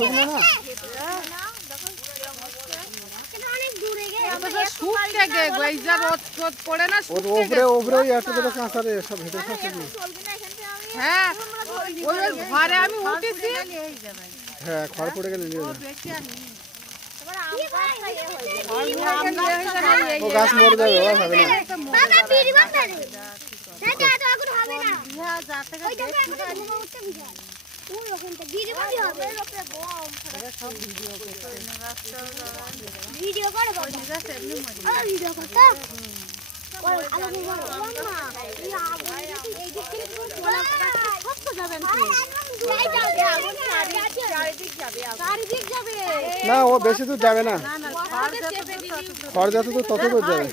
শুকনো না ওপরে একটা দুটো কাঁচা রে সব হেঁটে খাচ্ছে কি হ্যাঁ ওই ঘরে আমি উঠেছি হ্যাঁ খড় পড়ে গেলে নিয়ে যাবে ও গাছ মরে যাবে ও হবে না ভিডিও করে না ও বেশি দূর যাবে না খড় যত দূর তত দূর যাবে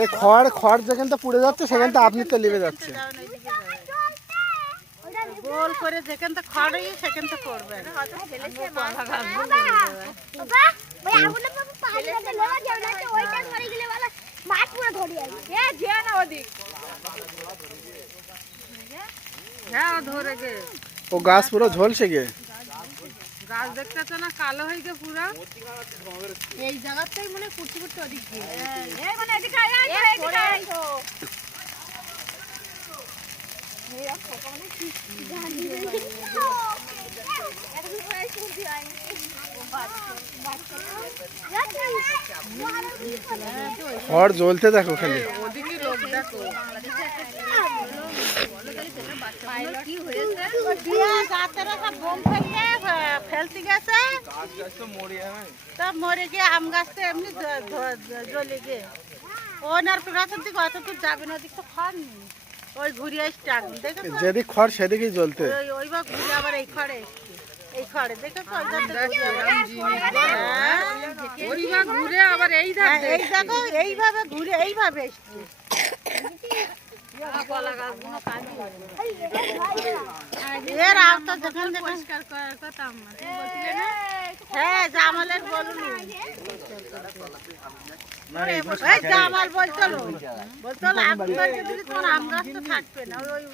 এই খড় যেখানটা পুড়ে যাচ্ছে সেখানটা আপনি তো লিবে যাচ্ছে গোল করে যেখানটা খড় সেখানটা করবে হ্যাঁ ধরে গে ও গাছ পুরো ঝলসে গে গাছ দেখতেছ না কালো হয়ে গে পুরো এই জায়গাটাই মনে কুচি কুচি ওদিক দিয়ে এই মানে এদিকে আয় এদিকে আয় খড় জ্বলতে দেখো খালি ওদিকে লোক দেখো ফেলতে গেছে মরে গিয়ে আম গাছটা এমনি জ্বলে গিয়ে ওনার গাছের দিকে অত দূর যাবে না ওদিক তো খড় নেই ওই ঘুরে আসছে আগুন দেখো যেদিক খড় সেদিকেই জ্বলতে ওইবার ঘুরে আবার এই খড়ে এই খড়ে দেখো ঘুরে আবার এই দেখো এইভাবে ঘুরে এইভাবে এসছে এর আওতা যখন পরিষ্কার করার কথা হ্যাঁ জামালের বলুন জামাল বলতো আগুন ধরকে দিলে তোমার আম গাছ তো থাকবে না ওই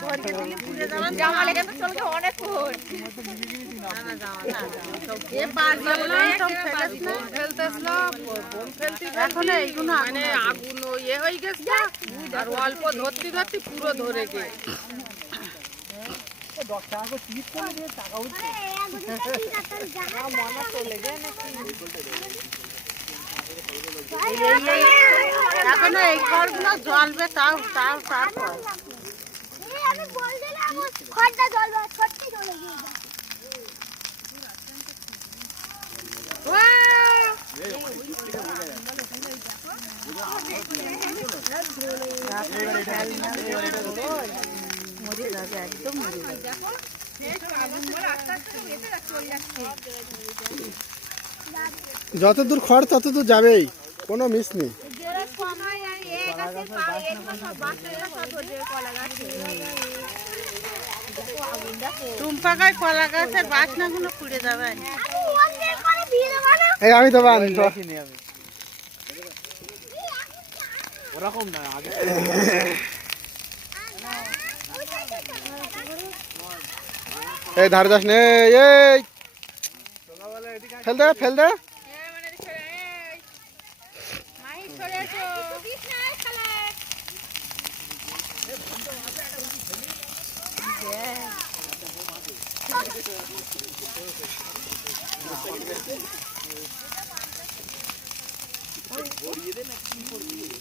ধরকে দিলে পুড়ে যাবেন জামালের কাছে চলবে অনেক এখন এইগুলো মানে আগুন ইয়ে হয়ে গেছে আর অল্প ধরতে ধরতে পুরো ধরে গে এখন এই খড়গুলো জ্বলবে তাও তারপর আমি বল দিলাম খড়টা জ্বলবে খড়টা জ্বলে গিয়ে যত দূর খড় তত দূর যাবেই কোনো মিস নেই টুম্পাকায় কলা গাছের বাসনাগুলো পুড়ে যাবে এই আমি তো ওরকম না আগে এই ধারে যাস নে এই ফেল দে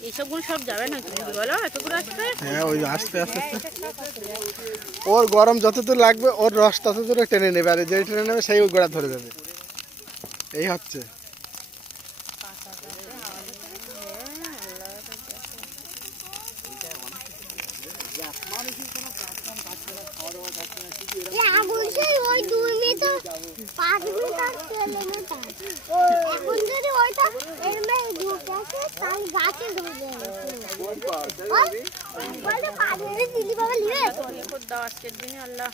এইসবগুলো সব যাবে না বলো এতগুলো আসবে হ্যাঁ ওই আস্তে আস্তে ওর গরম যতদূর লাগবে ওর রস ততদূর টেনে নেবে আর যেই টেনে নেবে সেই গোড়া ধরে যাবে এই হচ্ছে ওই 2 মিটার 5 মিটার চলে না এখন যদি ওইটা এর মধ্যে ঢুকে আসে তাহলে গাছে ধরবে বলতে পারে দিদি বাবা নিয়ে খোদা আজকের দিনে আল্লাহ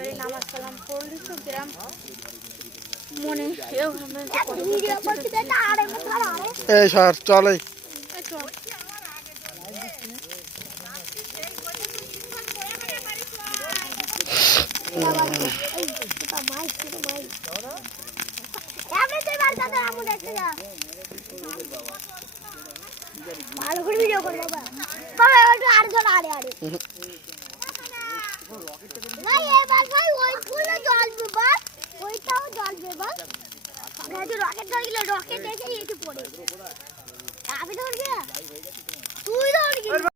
এই নামাজ সালাম পড়লি তো গ্রাম মনে কেউ ভিডিও করতে দেয় না আরে মত আরে এই সর চল এই বাবা এই তো মাই এমনি তুই বার কথা আমু দেখতে যা ভালো করে ভিডিও কর বাবা বাবা একটু আর ধর আরে ভাই এবার ভাই ওই ফুলে জল দেবা ওইটাও জল দেবা ভাই তো রকেট ধরে গেল রকেট এসে এসে পড়ে আমি ধরবি তুই ধরবি